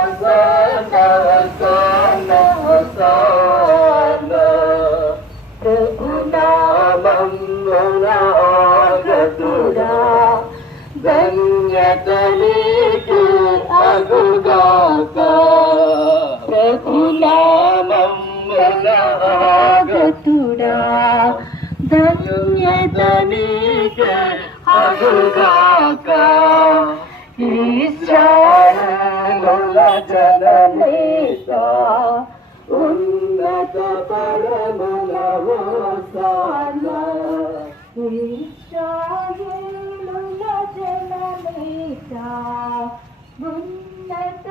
hosanna hosanna hosanna ప్రభునామమున ఆగతుడా ధన్యత నీకు అగుగాక ప్రభునామమున ఆగతుడా ధన్యత నీకు అగుగాక ఇశ్రాయేలుల జననేత ఉన్నత పరముల హోసన్నా ఇశ్రాయేలుల జననేత ఉన్నత